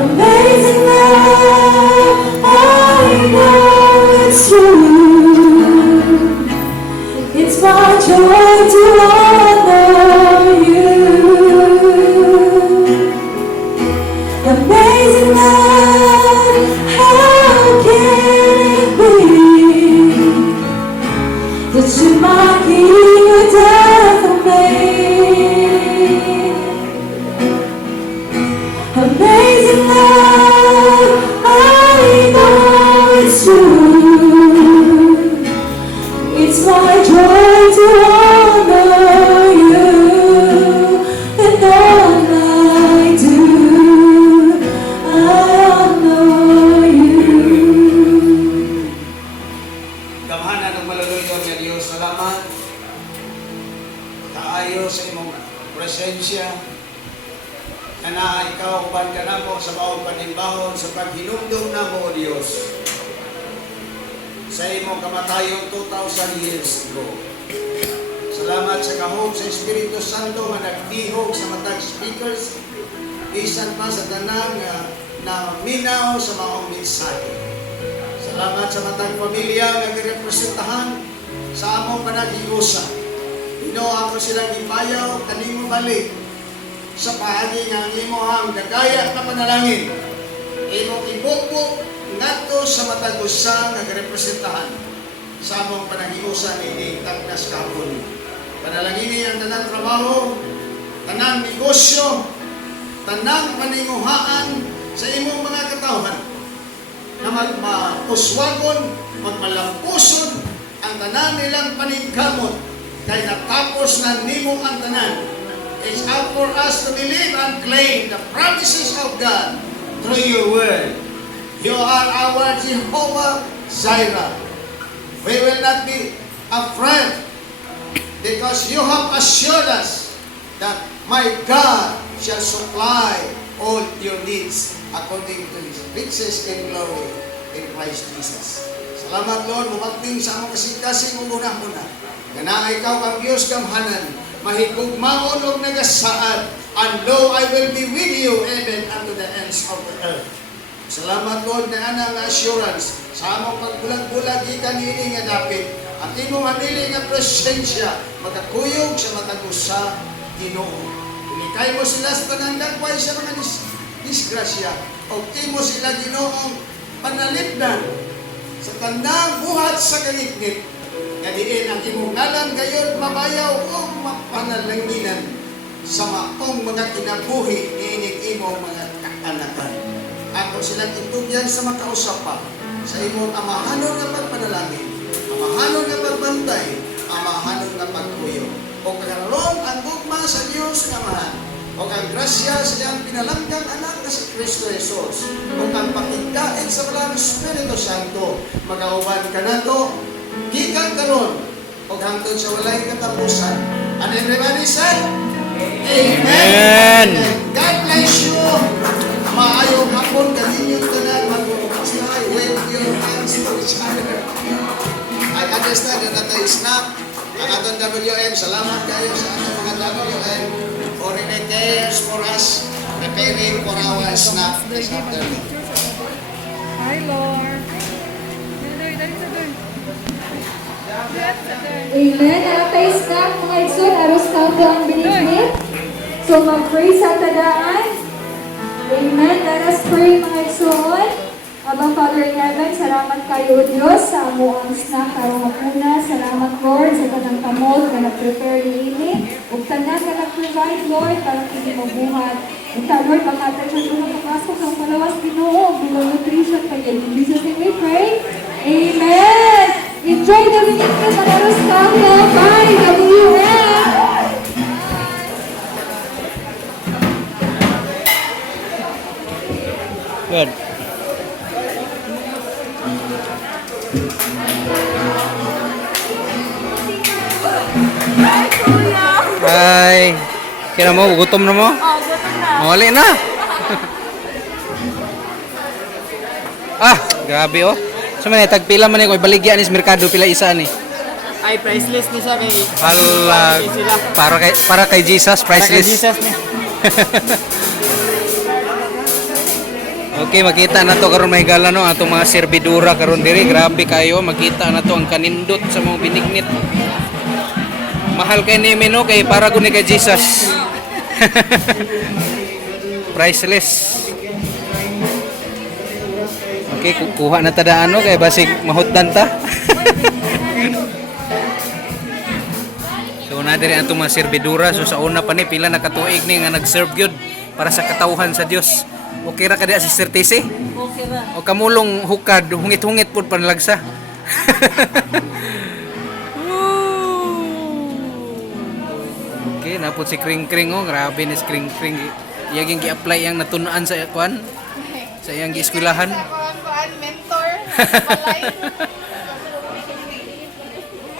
Amazing love, I know it's true. It's my joy to honor you. Amazing love, how can it be that you might give your death for me? Amazing love, I know it's true. It's my joy to honor you, and all I do, I honor you. Gamhanan ng maluluyon nga Diyos, salamat kaayo sa imong presensya na ikaw uban ka namo sa maong panimbahon sa paghinumdum namo o Diyos sa imong kamatayon 2,000 years ago. Salamat sa kahog sa Espiritu Santo nga nagtihog sa matag speakers bisan pa sa tanan nga na minaw sa maong mensahe. Salamat sa matang pamilya nga girepresentahan sa among panag-iusa. Ginoo ako silang ipayaw kanimo balik sa paagi nga imuhang gagaya na panalangin. Imong ibubo ngadto sa matag usa nga girepresentahan sa among panag-iusa ni Tagnas kahapon. Panalangini ang tanang trabaho, tanang negosyo, tanang paninguhaan sa imong mga katawhan na magmauswagon, magmalampuson ang tanan nilang paningkamot kay natapos na nimo ang tanan. It's up for us to believe and claim the promises of God through your word. You are our Jehovah Jireh. We will not be afraid because you have assured us that my God shall supply all your needs according to His riches and glory in Christ Jesus. Salamat Lord, mumating sa among kasing-kasing muna. Ganang ikaw ang Diyos gamhanan, mahigugmaon og nagasaad, and lo, I will be with you even unto the ends of the earth. Salamat Lord na ana nga assurance sa among pagbulag-bulag ikan ini nga dapit. Ang imong hanili nga presensya magakuyog sa matag usa Ginoo. Inikay mo sila sa tanang dagway sa mga disgrasya o imo sila Ginoong panalipdan sa tanang buhat sa kaligid. Nga diin ang imong ngalan gayon mabayaw o mapanalanginan sa maong mga kinabuhi niinig imong mga kaanakan. Ako silang itugyan sa makausapan sa imong amahanon nga pagpanalangin, amahanon nga pagbantay, amahanon nga pagkuyo. O kagaron ang gugma sa Diyos nga Amahan, o ang grasya sa iyang pinalanggang anak na si Kristo Jesus, o ang pakigkain sa walang Espiritu Santo, magauban ka na to, gikan karon, o hangtod sa walay katapusan. And everybody say, Amen! God bless you! Maayong hapon, kaninyong tanan, mag-fly with your hands to each other. I understand that that is not ang atong WM. Salamat kayo sa atong mga WM for the cares for us, preparing for our snack this afternoon. Hi, Lord. Amen. Atay snack mga igsoon, aros kauto ang binigit. So mag-pray sa tadaan. Amen. Let us pray mga igsoon. Abang Father in Heaven, salamat kayo Diyos sa amo ang snack karong hapuna. Salamat Lord sa tanang kamot na nag-prepare ni ini. Ug tanan nga nag-provide Lord para kini mabuhat. Ug ta Lord makatag sa mga pasok ng palawas Ginoo, bilang nutrition kay in Jesus name we pray. Amen. Enjoy the weekend sa Aros Kauto. Bye WM. Good. Hi, Kuya. Ay, kira mo, gutom na mo? Oh, gutom na. Mawali na. Ah, grabe oh. So man tagpila man ko baligya ni sa merkado pila isa ni. Ay, priceless ni siya kay... Hala, sila. para kay Jesus, Para kay priceless. Jesus ni. Okay, makita na to karon mahigala no atong mga servidura karon diri. Grabe kayo, makita na to ang kanindot sa mga binignit. Mahal kay ni no kay para gud ni kay Jesus. Priceless. Okay, kuha na ta ano kay basig mahutdan ta. So na diri atong mga servidura, so sa una pa ni pila na katuig ni nga nag-serve gyud para sa katawhan sa Dios. Okay ra kada si Certise? Okay ra. O kamulong hukad, hungit-hungit pud panlagsa. Okay, napod si Kring Kring oh, grabe ni si Kring Kring. Iyang gi-apply yang natunan sa kuan sa iyang gi-eskwelahan. Mentor. Balay.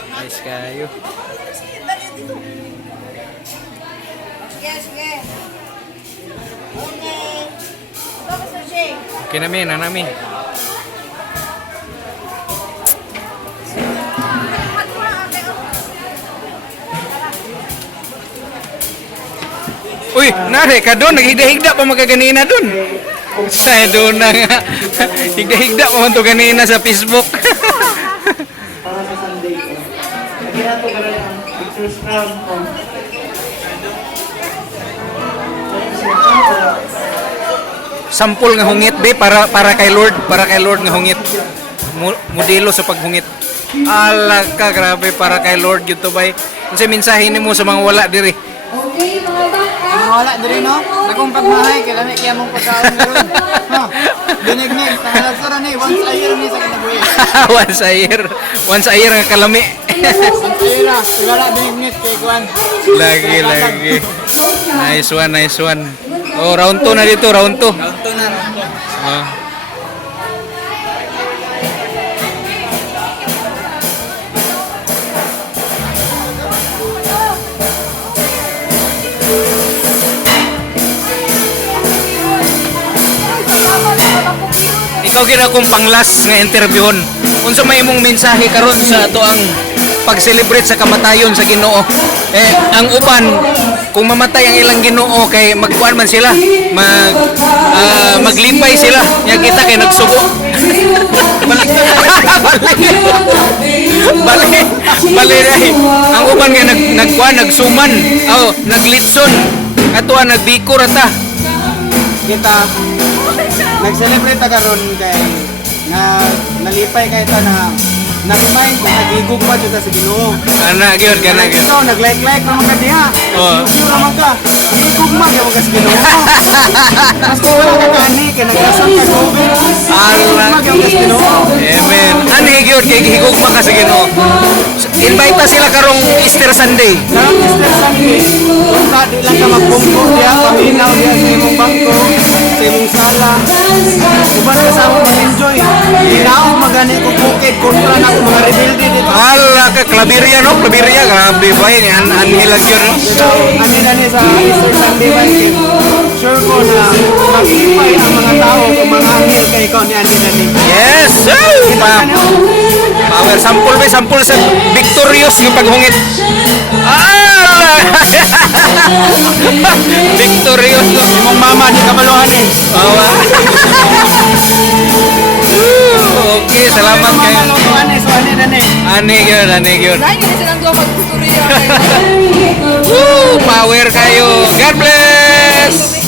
Nice kayo. Sige, sige. Okay. Tapos na shake. Okay namin, nanami. Uy, nare ka doon, naghigda-higda pa magaganina doon. Sa doon na nga. Higda-higda pa man to ganina sa Facebook. Para sa Sunday. Lagi na ito ka lang ang pictures crowd ko. Sampol nga hungit be para kay Lord nga hungit. Modelo sa paghungit. Ala ka, grabe para kay Lord yun to bay. Unsay mensahe nimo sa mga wala diri? Okay, mga bata. Wala diri no? Nakong pagmahay kay lami kaya mong pagkaon meron. Ha. Dinig-nig tangalag sa ni once a year ni sa kinabuhi. Once a year ang kalami. Ayun na, sigara dinig-nig kay Juan. Lagi. Nice one. Oh, round 2 na dito, round 2. Ah. Ikaw gid akong panglas nga interviewon. Unsa may imong mensahe karon sa ato ang pag-celebrate sa kamatayon sa Ginoo? Ang uban kung mamatay ang ilang Ginoo kay magkuan man sila, maglipay sila. Nya kita kay nagsugo. Balik. Ang uban nga nagkuan, nagsuman, naglitson. Ato nagbiko ra ta. Kita nag-celebrate ta karon kay nalipay kay ta na remind na nagigugma jud ta sa Ginoo. Ana gyud kana gyud. Ikaw nag-like ra man ka diha. Oo. View ra man ka. Gigugma ka mo sa Ginoo. Mas kung wala ka kani kay naglasang ka COVID. Allah. Gigugma ka mo sa Ginoo. Amen. Ani gyud kay gihigugma ka sa Ginoo. Invite pa sila karong Easter Sunday. Karong Easter Sunday, kung di lang ka magbunggo diha, paminaw diha sa imong bangko, sa imong sala. Uban kasama mag-enjoy. Hinaon magani kung bukid kontra na kung mga rebelde dito. Ala ka Claveria no, Claveria grabe ba yan anhilag yun no. Ani na ni sa Easter Sunday ba kay sure ko na maglipay ang mga tao kung mga anghel kay ikaw ni ani na ni. Yes! Power sample sa victorious yung paghungit. Victorious no. Imong mama ni kamaluhan eh. Bawa. Okay, salamat kayo. Kamaluhan eh, so ani na ni. Ani gyud. Dahil kasi silang gawa magtutorial. Power kayo. God bless.